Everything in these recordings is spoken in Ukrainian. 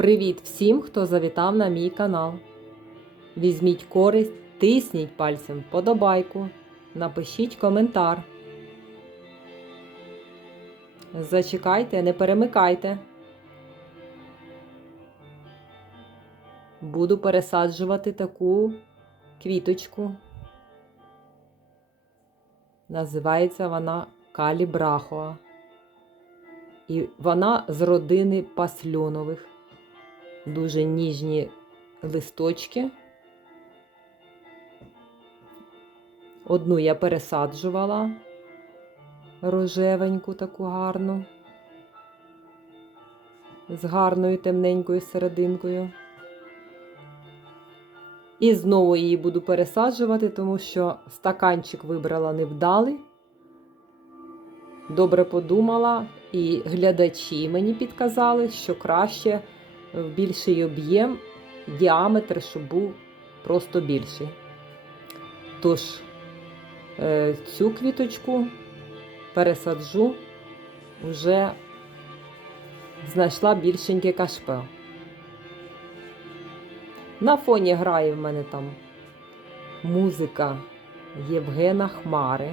Привіт всім, хто завітав на мій канал. Візьміть користь, тисніть пальцем вподобайку, напишіть коментар. Зачекайте, не перемикайте. Буду пересаджувати таку квіточку. Називається вона Калібрахоа. І вона з родини пасльонових. Дуже ніжні листочки. Одну я пересаджувала рожевеньку таку гарну, з гарною темненькою серединкою. І знову її буду пересаджувати, тому що стаканчик вибрала невдалий. Добре подумала, і глядачі мені підказали, що краще в більший об'єм, діаметр, щоб був просто більший. Тож, е, цю квіточку пересаджу, вже знайшла більшеньке кашпе. На фоні грає в мене там музика Євгена Хмари.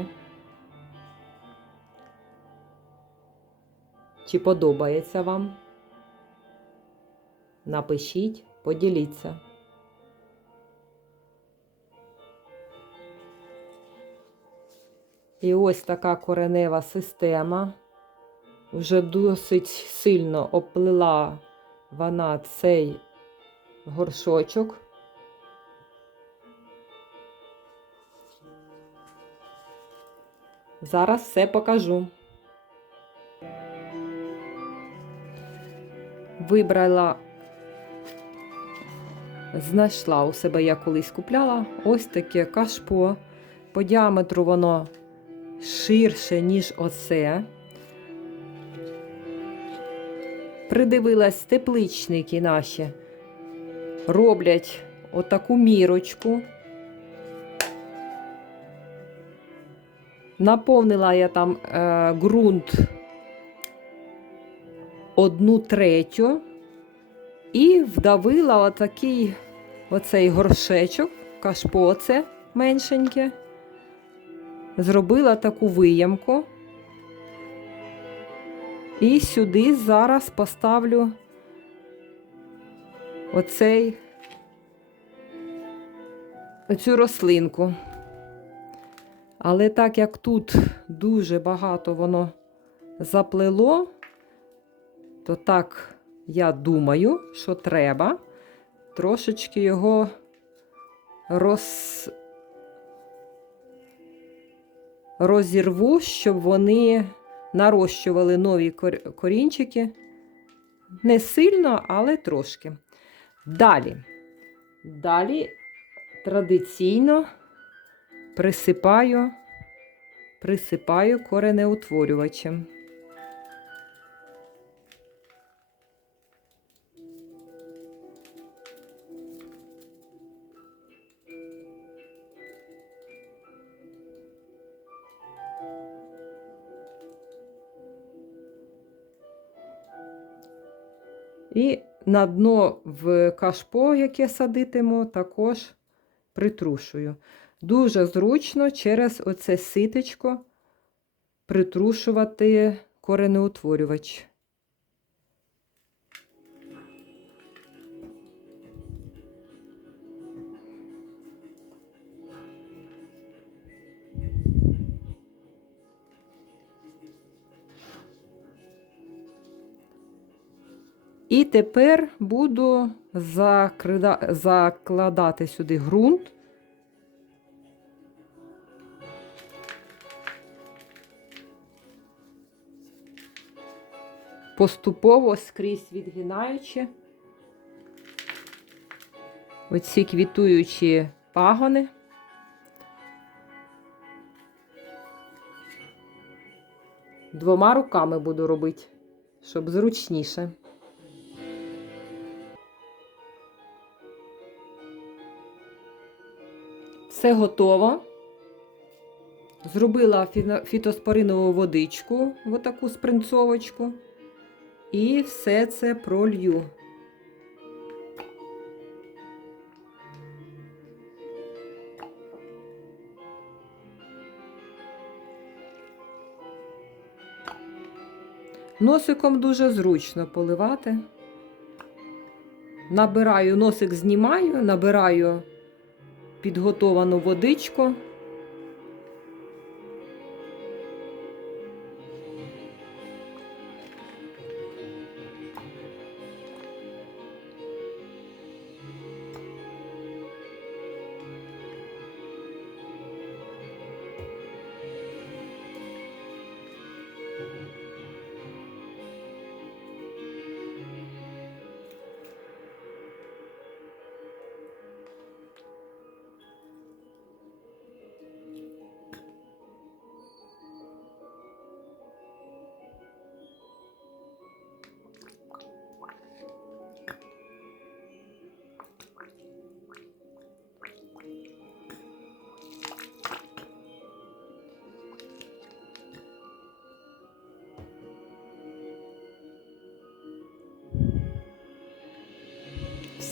Чи подобається вам? Напишіть, поділіться. І ось така коренева система. Вже досить сильно оплила вона цей горшочок. Зараз все покажу. Вибрала, знайшла у себе, я колись купляла ось таке кашпо. По діаметру воно ширше, ніж оце. Придивилась тепличники наші роблять отаку мірочку. Наповнила я там е, ґрунт одну третю і вдавила отакий оцей горшечок, кашпо це меншеньке. Зробила таку виямку. І сюди зараз поставлю оцей оцю рослинку. Але так як тут дуже багато воно заплело, то так я думаю, що треба трошечки його роз... розірву, щоб вони нарощували нові кор- корінчики. Не сильно, але трошки. Далі. Далі традиційно присипаю, присипаю коренеутворювачем. І на дно в кашпо, яке садитиму, також притрушую. Дуже зручно через оце ситечко притрушувати коренеутворювач. І тепер буду закрида- закладати сюди ґрунт. Поступово скрізь відгинаючи оці квітуючі пагони. Двома руками буду робити, щоб зручніше. Все готово. Зробила фітоспоринову водичку, отаку спринцовочку. І все це пролью. Носиком дуже зручно поливати. Набираю, носик знімаю, набираю підготовану водичку.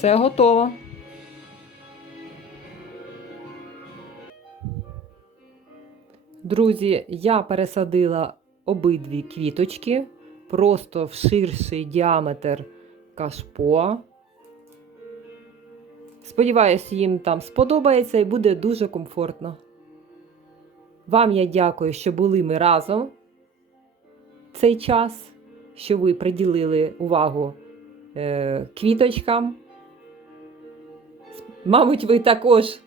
Все готово. Друзі, я пересадила обидві квіточки просто в ширший діаметр кашпо. Сподіваюсь, їм там сподобається і буде дуже комфортно. Вам я дякую, що були ми разом цей час, що ви приділили увагу е, квіточкам. Мабуть, ви також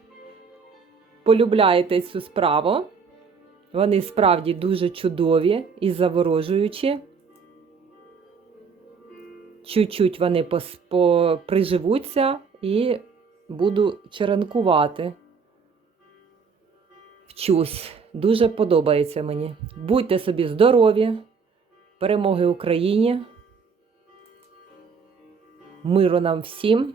полюбляєте цю справу. Вони справді дуже чудові і заворожуючі. Чуть-чуть вони приживуться і буду черенкувати. Вчусь. Дуже подобається мені. Будьте собі здорові, перемоги Україні, миру нам всім.